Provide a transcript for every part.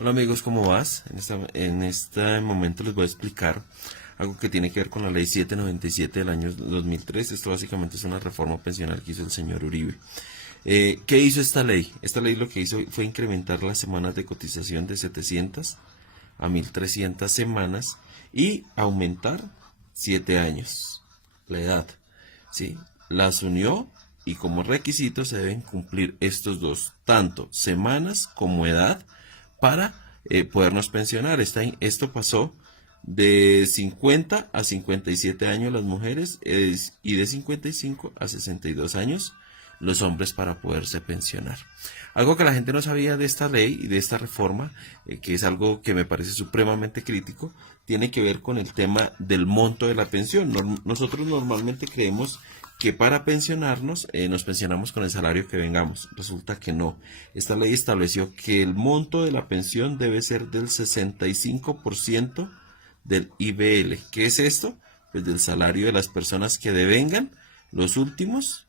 Hola amigos, ¿cómo vas? En este momento les voy a explicar algo que tiene que ver con la ley 797 del año 2003. Esto básicamente es una reforma pensional que hizo el señor Uribe. ¿Qué hizo esta ley? Esta ley lo que hizo fue incrementar las semanas de cotización de 700 a 1300 semanas y aumentar 7 años la edad. ¿Sí? Las unió y como requisito se deben cumplir estos dos, tanto semanas como edad, para podernos pensionar. Esto pasó de 50 a 57 años las mujeres y de 55 a 62 años los hombres para poderse pensionar. Algo que la gente no sabía de esta ley y de esta reforma, que es algo que me parece supremamente crítico, tiene que ver con el tema del monto de la pensión. Nosotros normalmente creemos que para pensionarnos nos pensionamos con el salario que vengamos. Resulta que no. Esta ley estableció que el monto de la pensión debe ser del 65% del IBL. ¿Qué es esto? Pues del salario de las personas que devengan los últimos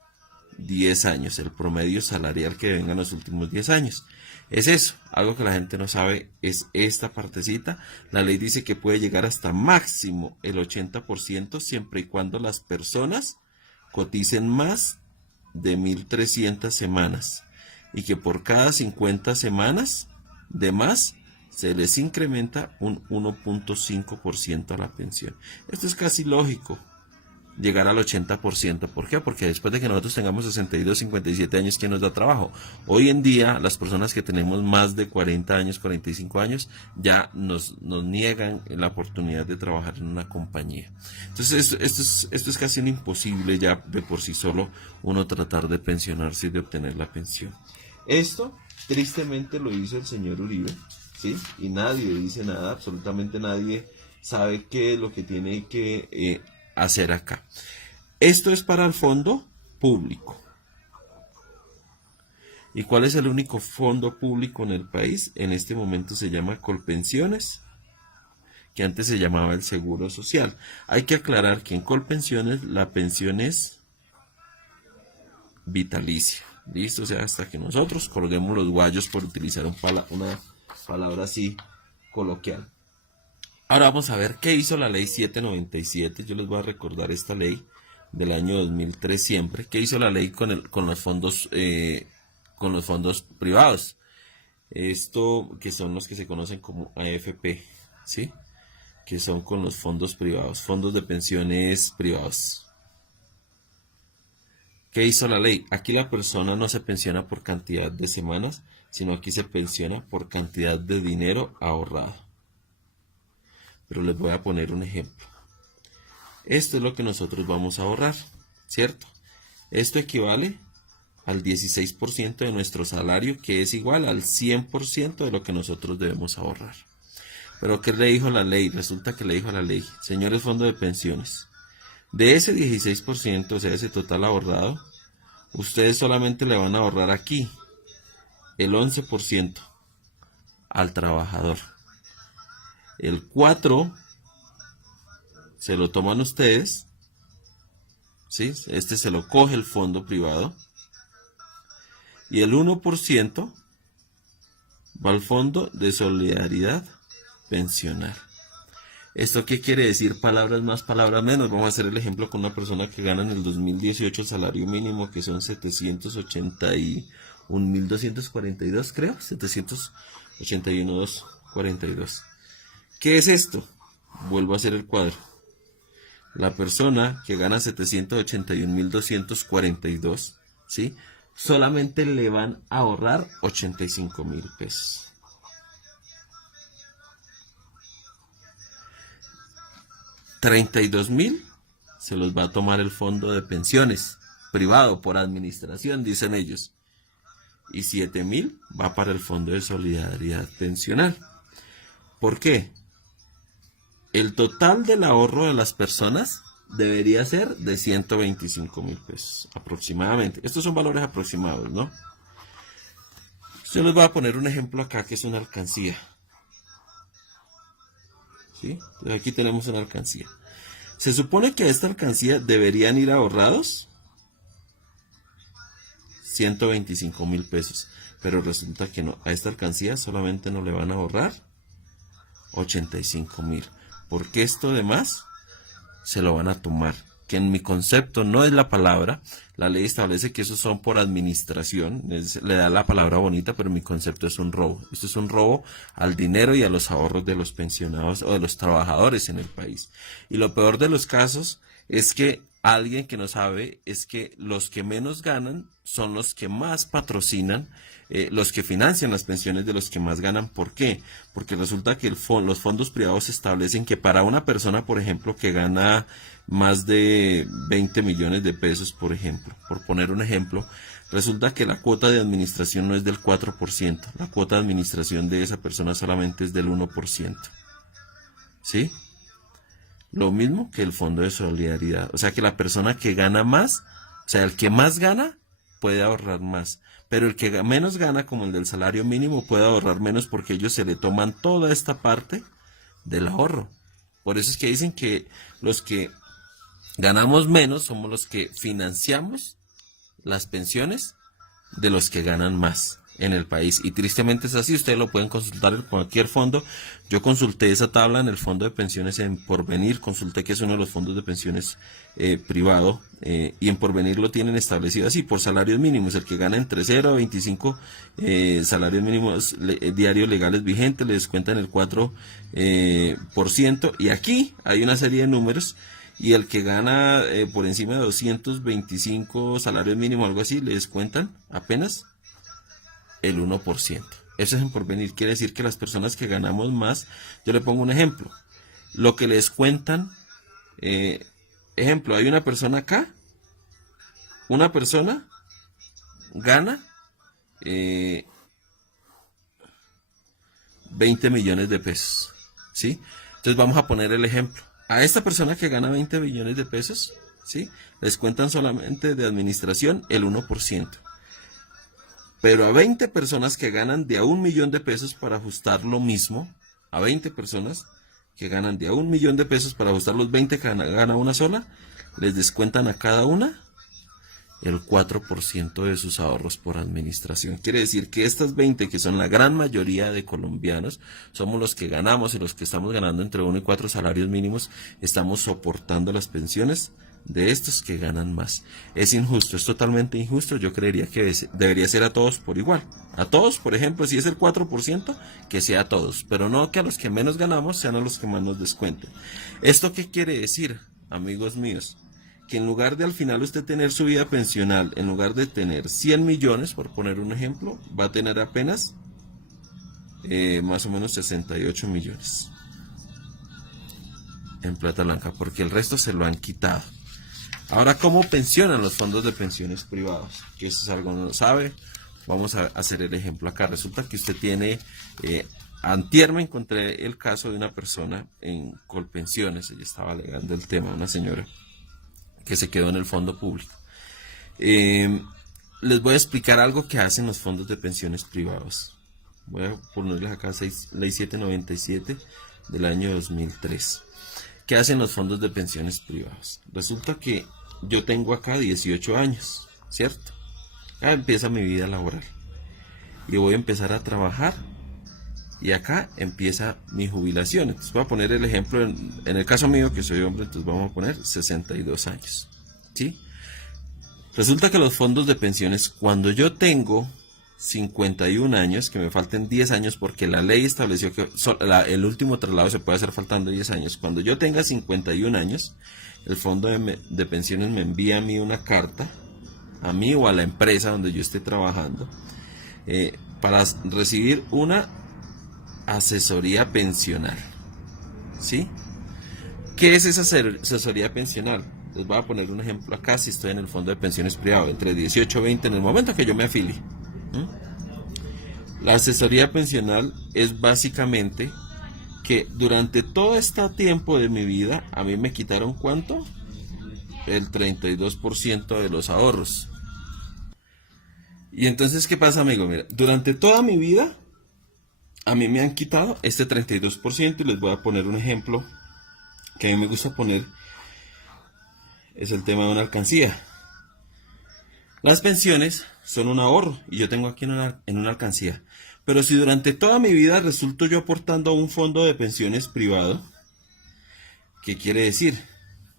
10 años, el promedio salarial que vengan los últimos 10 años. Es eso, algo que la gente no sabe es esta partecita. La ley dice que puede llegar hasta máximo el 80% siempre y cuando las personas coticen más de 1300 semanas y que por cada 50 semanas de más se les incrementa un 1.5% a la pensión. Esto es casi lógico, llegar al 80%. ¿Por qué? Porque después de que nosotros tengamos 62, 57 años, ¿quién nos da trabajo? Hoy en día, las personas que tenemos más de 40 años, 45 años, ya nos niegan la oportunidad de trabajar en una compañía. Entonces, esto es casi un imposible ya de por sí solo uno tratar de pensionarse y de obtener la pensión. Esto, tristemente, lo hizo el señor Uribe, ¿sí? Y nadie dice nada, absolutamente nadie sabe qué es lo que tiene que hacer acá. Esto es para el fondo público. ¿Y cuál es el único fondo público en el país? En este momento se llama Colpensiones, que antes se llamaba el Seguro Social. Hay que aclarar que en Colpensiones la pensión es vitalicia. ¿Listo? O sea, hasta que nosotros colguemos los guayos, por utilizar una palabra así coloquial. Ahora vamos a ver qué hizo la ley 797. Yo les voy a recordar esta ley del año 2003 siempre. ¿Qué hizo la ley con los fondos privados? Esto que son los que se conocen como AFP, ¿sí? Que son con los fondos privados, fondos de pensiones privados. ¿Qué hizo la ley? Aquí la persona no se pensiona por cantidad de semanas, sino aquí se pensiona por cantidad de dinero ahorrado. Pero les voy a poner un ejemplo. Esto es lo que nosotros vamos a ahorrar, ¿cierto? Esto equivale al 16% de nuestro salario, que es igual al 100% de lo que nosotros debemos ahorrar. Pero ¿qué le dijo la ley? Resulta que le dijo a la ley, señores fondos de pensiones, de ese 16%, o sea, ese total ahorrado, ustedes solamente le van a ahorrar aquí el 11% al trabajador. El 4 se lo toman ustedes, ¿sí? Este se lo coge el fondo privado. Y el 1% va al fondo de solidaridad pensional. ¿Esto qué quiere decir? Palabras más, palabras menos. Vamos a hacer el ejemplo con una persona que gana en el 2018 el salario mínimo, que son 781.242, creo. 781.242. ¿Qué es esto? Vuelvo a hacer el cuadro. La persona que gana 781.242, ¿sí? Solamente le van a ahorrar 85.000 pesos. 32.000 se los va a tomar el fondo de pensiones privado por administración, dicen ellos. Y 7.000 va para el fondo de solidaridad pensional. ¿Por qué? El total del ahorro de las personas debería ser de 125.000 pesos aproximadamente. Estos son valores aproximados, ¿no? Yo les voy a poner un ejemplo acá que es una alcancía. ¿Sí? Entonces aquí tenemos una alcancía. Se supone que a esta alcancía deberían ir ahorrados 125.000 pesos. pero resulta que no, a esta alcancía solamente no le van a ahorrar 85.000, porque esto demás se lo van a tomar, que en mi concepto no es la palabra. La ley establece que esos son por administración, le da la palabra bonita, pero en mi concepto es un robo. Esto es un robo al dinero y a los ahorros de los pensionados o de los trabajadores en el país. Y lo peor de los casos es que alguien que no sabe es que los que menos ganan son los que más patrocinan, los que financian las pensiones de los que más ganan. ¿Por qué? Porque resulta que los fondos privados establecen que para una persona, por ejemplo, que gana más de 20 millones de pesos, por ejemplo, por poner un ejemplo, resulta que la cuota de administración no es del 4%, la cuota de administración de esa persona solamente es del 1%. ¿Sí? Lo mismo que el fondo de solidaridad. O sea que la persona que gana más, o sea, el que más gana, puede ahorrar más. Pero el que menos gana, como el del salario mínimo, puede ahorrar menos porque ellos se le toman toda esta parte del ahorro. Por eso es que dicen que los que ganamos menos somos los que financiamos las pensiones de los que ganan más en el país. Y tristemente es así, ustedes lo pueden consultar en cualquier fondo. Yo consulté esa tabla en el fondo de pensiones en Porvenir, consulté que es uno de los fondos de pensiones privado, y en Porvenir lo tienen establecido así, por salarios mínimos. El que gana entre 0 a 25 salarios mínimos diarios legales vigentes, le descuentan el 4%, y aquí hay una serie de números. Y el que gana por encima de 225 salarios mínimos, algo así, le descuentan apenas el 1%. Eso es en Porvenir. Quiere decir que las personas que ganamos más, yo le pongo un ejemplo. Lo que les cuentan, ejemplo, hay una persona acá, una persona gana 20 millones de pesos. ¿Sí? Entonces vamos a poner el ejemplo. A esta persona que gana 20 millones de pesos, ¿sí?, les cuentan solamente de administración el 1%. Pero a 20 personas que ganan de a 1 millón de pesos para ajustar lo mismo, a 20 personas que ganan de a 1 millón de pesos para ajustar los 20 que gana una sola, les descuentan a cada una el 4% de sus ahorros por administración. Quiere decir que estas 20, que son la gran mayoría de colombianos, somos los que ganamos, y los que estamos ganando entre 1 y 4 salarios mínimos, estamos soportando las pensiones de estos que ganan más. Es injusto, es totalmente injusto. Yo creería que debería ser a todos por igual. A todos, por ejemplo, si es el 4%, que sea a todos, pero no que a los que menos ganamos sean a los que más nos descuenten. ¿Esto qué quiere decir, amigos míos? Que en lugar de al final usted tener su vida pensional, en lugar de tener 100 millones, por poner un ejemplo, va a tener apenas más o menos 68 millones en plata blanca, porque el resto se lo han quitado. Ahora, ¿cómo pensionan los fondos de pensiones privados? Que eso es algo que no lo sabe. Vamos a hacer el ejemplo acá. Resulta que usted tiene, antier me encontré el caso de una persona en Colpensiones, ella estaba alegando el tema, una señora que se quedó en el fondo público. Les voy a explicar algo que hacen los fondos de pensiones privados. Voy a ponerles acá ley 797 del año 2003. ¿Qué hacen los fondos de pensiones privados? Resulta que yo tengo acá 18 años, ¿cierto? Ya empieza mi vida laboral y voy a empezar a trabajar, y acá empieza mi jubilación. Entonces voy a poner el ejemplo, en el caso mío, que soy hombre, entonces vamos a poner 62 años, ¿sí? Resulta que los fondos de pensiones, cuando yo tengo 51 años, que me falten 10 años, porque la ley estableció que el último traslado se puede hacer faltando 10 años. Cuando yo tenga 51 años, el fondo de pensiones me envía a mí una carta, a mí o a la empresa donde yo esté trabajando, para recibir una asesoría pensional, ¿sí? ¿Qué es esa asesoría pensional? Les voy a poner un ejemplo acá. Si estoy en el fondo de pensiones privado entre 18 y 20, en el momento que yo me afilie, la asesoría pensional es básicamente que durante todo este tiempo de mi vida a mí me quitaron ¿cuánto? El 32% de los ahorros. Y entonces, ¿qué pasa, amigo? Mira, durante toda mi vida a mí me han quitado este 32%, y les voy a poner un ejemplo que a mí me gusta poner. Es el tema de una alcancía. Las pensiones son un ahorro y yo tengo aquí en una alcancía. Pero si durante toda mi vida resulto yo aportando a un fondo de pensiones privado, ¿qué quiere decir?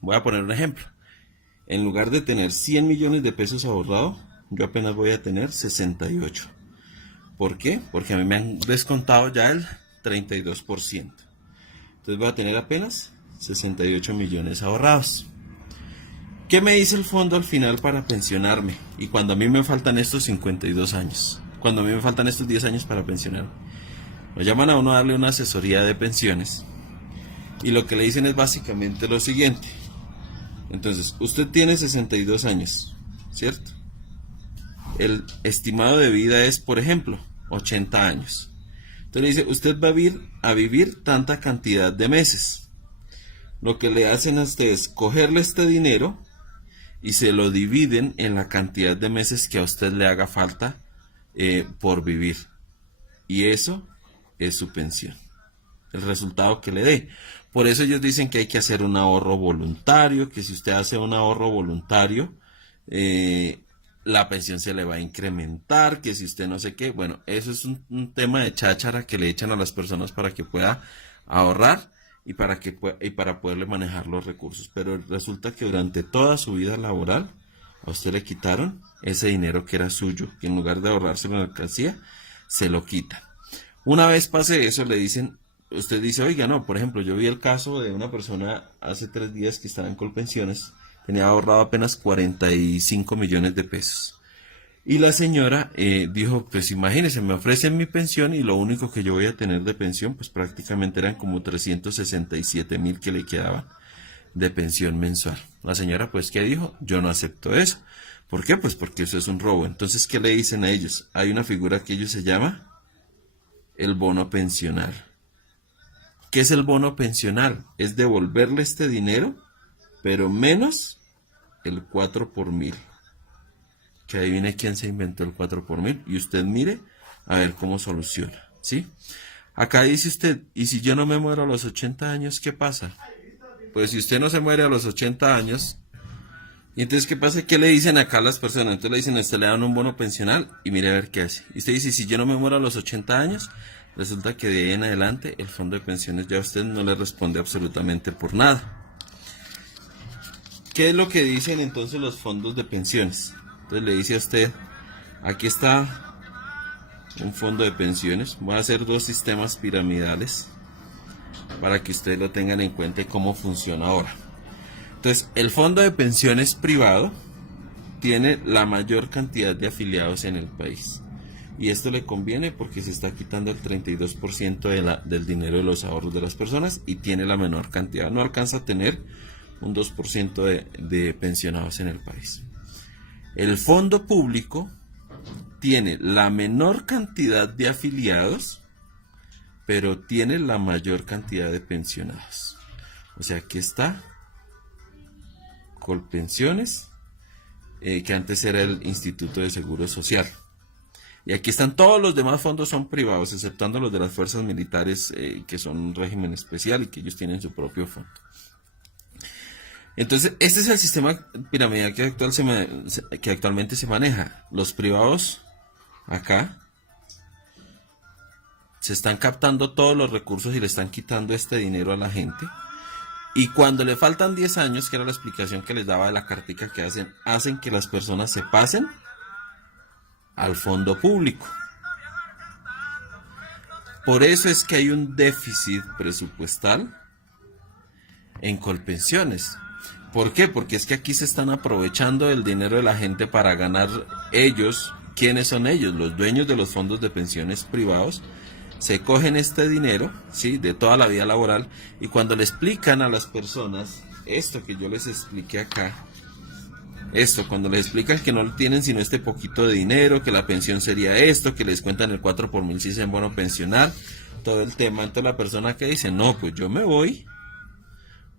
Voy a poner un ejemplo. En lugar de tener 100 millones de pesos ahorrado, yo apenas voy a tener 68. ¿Por qué? Porque a mí me han descontado ya el 32%. Entonces voy a tener apenas 68 millones ahorrados. ¿Qué me dice el fondo al final para pensionarme? Y cuando a mí me faltan estos 52 años, cuando a mí me faltan estos 10 años para pensionarme, lo llaman a uno a darle una asesoría de pensiones y lo que le dicen es básicamente lo siguiente. Entonces, usted tiene 62 años, ¿cierto? El estimado de vida es, por ejemplo, 80 años. Entonces le dice, usted va a vivir tanta cantidad de meses. Lo que le hacen a usted es cogerle este dinero y se lo dividen en la cantidad de meses que a usted le haga falta por vivir. Y eso es su pensión, el resultado que le dé. Por eso ellos dicen que hay que hacer un ahorro voluntario, que si usted hace un ahorro voluntario, la pensión se le va a incrementar, que si usted no sé qué. Bueno, eso es un tema de cháchara que le echan a las personas para que pueda ahorrar y para poderle manejar los recursos. Pero resulta que durante toda su vida laboral a usted le quitaron ese dinero que era suyo, que en lugar de ahorrárselo en la alcancía, se lo quitan. Una vez pase eso, le dicen, usted dice, oiga, no, por ejemplo, yo vi el caso de una persona hace 3 días que estaba en Colpensiones, tenía ahorrado apenas 45 millones de pesos. Y la señora dijo, pues imagínense, me ofrecen mi pensión y lo único que yo voy a tener de pensión, pues prácticamente eran como 367.000 que le quedaban de pensión mensual. La señora, pues, ¿qué dijo? Yo no acepto eso. ¿Por qué? Pues porque eso es un robo. Entonces, ¿qué le dicen a ellos? Hay una figura que ellos se llama el bono pensional. ¿Qué es el bono pensional? Es devolverle este dinero, pero menos el 4 por mil. Que adivine quién se inventó el 4 por mil y usted mire a ver cómo soluciona, ¿sí? Acá dice usted, ¿y si yo no me muero a los 80 años, qué pasa? Pues si usted no se muere a los 80 años, y entonces ¿qué pasa? ¿Qué le dicen acá a las personas? Entonces le dicen, a usted le dan un bono pensional y mire a ver qué hace. Y usted dice, si yo no me muero a los 80 años, resulta que de ahí en adelante el fondo de pensiones ya a usted no le responde absolutamente por nada. ¿Qué es lo que dicen entonces los fondos de pensiones? Entonces le dice a usted, aquí está un fondo de pensiones, voy a hacer 2 sistemas piramidales para que ustedes lo tengan en cuenta y cómo funciona ahora. Entonces, el fondo de pensiones privado tiene la mayor cantidad de afiliados en el país. Y esto le conviene porque se está quitando el 32% del dinero de los ahorros de las personas y tiene la menor cantidad. No alcanza a tener un 2% de pensionados en el país. El fondo público tiene la menor cantidad de afiliados, pero tiene la mayor cantidad de pensionados. O sea, aquí está Colpensiones, que antes era el Instituto de Seguro Social. Y aquí están todos los demás fondos, son privados, exceptuando los de las fuerzas militares, que son un régimen especial y que ellos tienen su propio fondo. Entonces, este es el sistema piramidal que actualmente se maneja. Los privados, acá, se están captando todos los recursos y le están quitando este dinero a la gente. Y cuando le faltan 10 años, que era la explicación que les daba de la cartica que hacen que las personas se pasen al fondo público. Por eso es que hay un déficit presupuestal en Colpensiones. ¿Por qué? Porque es que aquí se están aprovechando el dinero de la gente para ganar ellos. ¿Quiénes son ellos? Los dueños de los fondos de pensiones privados. Se cogen este dinero, ¿sí?, de toda la vida laboral, y cuando le explican a las personas esto que yo les expliqué acá, cuando les explican que no tienen sino este poquito de dinero, que la pensión sería esto, que les cuentan el 4 por mil si es en bono pensional, todo el tema, entonces la persona que dice, no, pues yo me voy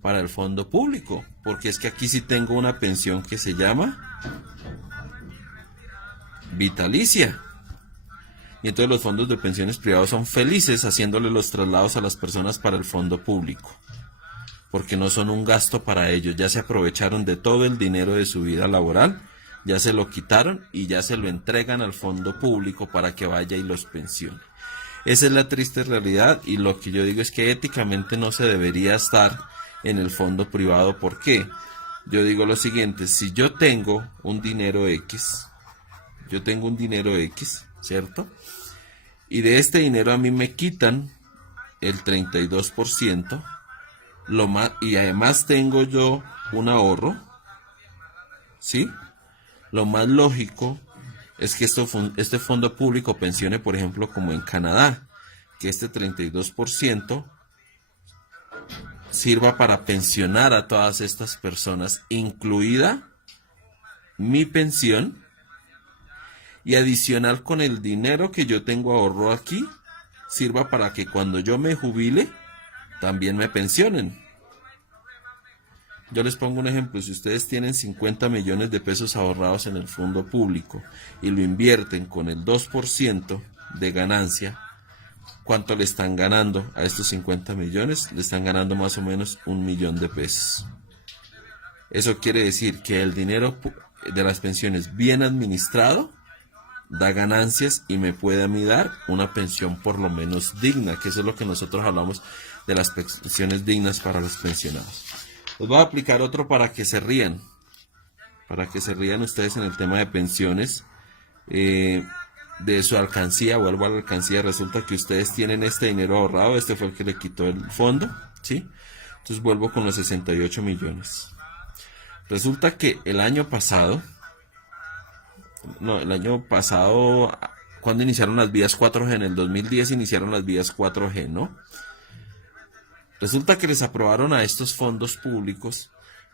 para el fondo público, porque es que aquí sí tengo una pensión que se llama vitalicia. Y entonces los fondos de pensiones privados son felices haciéndole los traslados a las personas para el fondo público, porque no son un gasto para ellos, ya se aprovecharon de todo el dinero de su vida laboral ya se lo quitaron y ya se lo entregan al fondo público para que vaya y los pensione. Esa es la triste realidad, y lo que yo digo es que éticamente no se debería estar en el fondo privado. ¿Por qué? Yo digo lo siguiente: si yo tengo un dinero X, ¿cierto? Y de este dinero a mí me quitan el 32%, y además tengo yo un ahorro, ¿sí? Lo más lógico es que este fondo público pensione, por ejemplo, como en Canadá, que este 32% sirva para pensionar a todas estas personas, incluida mi pensión, y adicional con el dinero que yo tengo ahorrado aquí, sirva para que cuando yo me jubile, también me pensionen. Yo les pongo un ejemplo: si ustedes tienen 50 millones de pesos ahorrados en el fondo público y lo invierten con el 2% de ganancia, ¿cuánto le están ganando a estos 50 millones? Le están ganando más o menos 1 millón de pesos. Eso quiere decir que el dinero de las pensiones bien administrado da ganancias y me puede a mí dar una pensión por lo menos digna, que eso es lo que nosotros hablamos de las pensiones dignas para los pensionados. Les voy a aplicar otro para que se rían ustedes en el tema de pensiones. De su alcancía, vuelvo a la alcancía, resulta que ustedes tienen este dinero ahorrado, este fue el que le quitó el fondo, ¿sí? Entonces vuelvo con los 68 millones. Resulta que el año pasado, cuando iniciaron las vías 4G, en el 2010 iniciaron las vías 4G, ¿no? Resulta que les aprobaron a estos fondos públicos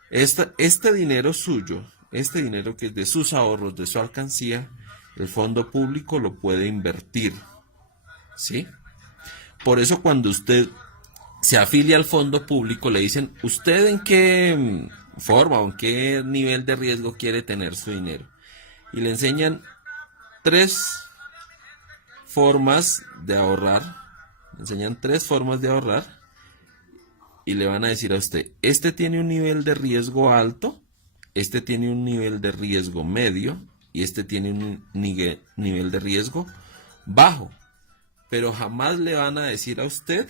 este dinero suyo, este dinero que es de sus ahorros, de su alcancía. El fondo público lo puede invertir, ¿sí? Por eso cuando usted se afilia al fondo público, le dicen: ¿usted en qué forma o en qué nivel de riesgo quiere tener su dinero? Y le enseñan 3 formas de ahorrar. Y le van a decir a usted: este tiene un nivel de riesgo alto, este tiene un nivel de riesgo medio, y este tiene un nivel de riesgo bajo. Pero jamás le van a decir a usted: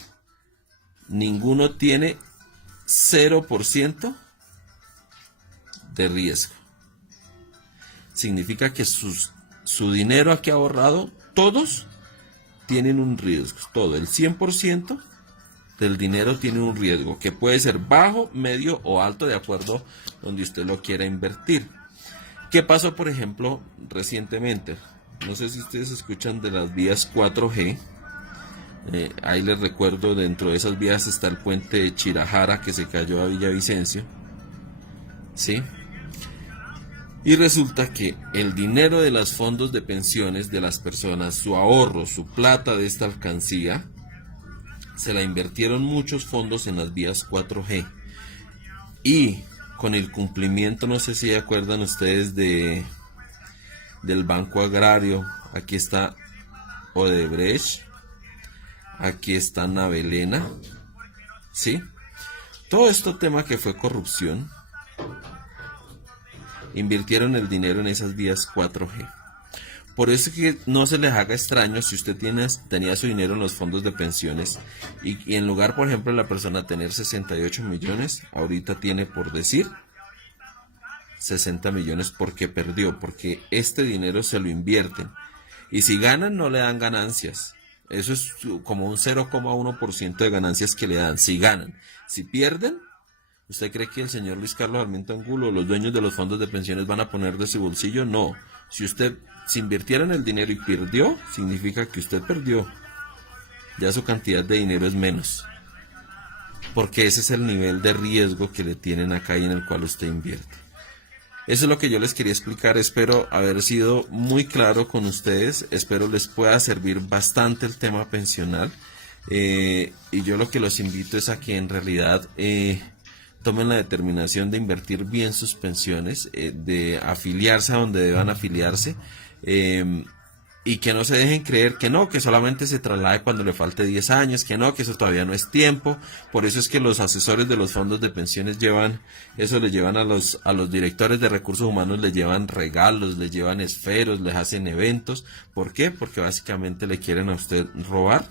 ninguno tiene 0% de riesgo. Significa que su dinero aquí ahorrado, todos tienen un riesgo. Todo, el 100% del dinero tiene un riesgo, que puede ser bajo, medio o alto, de acuerdo donde usted lo quiera invertir. ¿Qué pasó, por ejemplo, recientemente? No sé si ustedes escuchan de las vías 4G. Ahí les recuerdo, dentro de esas vías está el puente de Chirajara, que se cayó a Villavicencio, ¿sí? Y resulta que el dinero de los fondos de pensiones de las personas, su ahorro, su plata de esta alcancía, se la invirtieron muchos fondos en las vías 4G. Y con el cumplimiento, no sé si se acuerdan ustedes del Banco Agrario, aquí está Odebrecht, aquí está Navelena, ¿sí? Todo este tema que fue corrupción, invirtieron el dinero en esas vías 4G. Por eso es que no se les haga extraño si usted tenía su dinero en los fondos de pensiones y en lugar, por ejemplo, de la persona tener 68 millones, ahorita tiene, por decir, 60 millones porque perdió, porque este dinero se lo invierten. Y si ganan, no le dan ganancias. Eso es como un 0,1% de ganancias que le dan si ganan. Si pierden, ¿usted cree que el señor Luis Carlos Sarmiento Angulo, los dueños de los fondos de pensiones, van a poner de su bolsillo? No. Si usted se invirtieron el dinero y perdió, significa que usted perdió. Ya su cantidad de dinero es menos. Porque ese es el nivel de riesgo que le tienen acá y en el cual usted invierte. Eso es lo que yo les quería explicar. Espero haber sido muy claro con ustedes. Espero les pueda servir bastante el tema pensional. Y yo lo que los invito es a que en realidad tomen la determinación de invertir bien sus pensiones, de afiliarse a donde deban afiliarse, y que no se dejen creer que no, que solamente se traslade cuando le falte 10 años, que no, que eso todavía no es tiempo. Por eso es que los asesores de los fondos de pensiones llevan, eso les llevan a los directores de recursos humanos, les llevan regalos, les llevan esferos, les hacen eventos. ¿Por qué? Porque básicamente le quieren a usted robar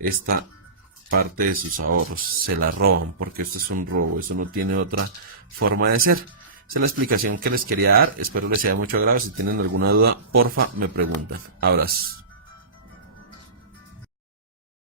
esta parte de sus ahorros, se la roban, porque esto es un robo, eso no tiene otra forma de ser. Esa es la explicación que les quería dar, espero les sea de mucho agrado. Si tienen alguna duda, porfa, me preguntan. Abrazos.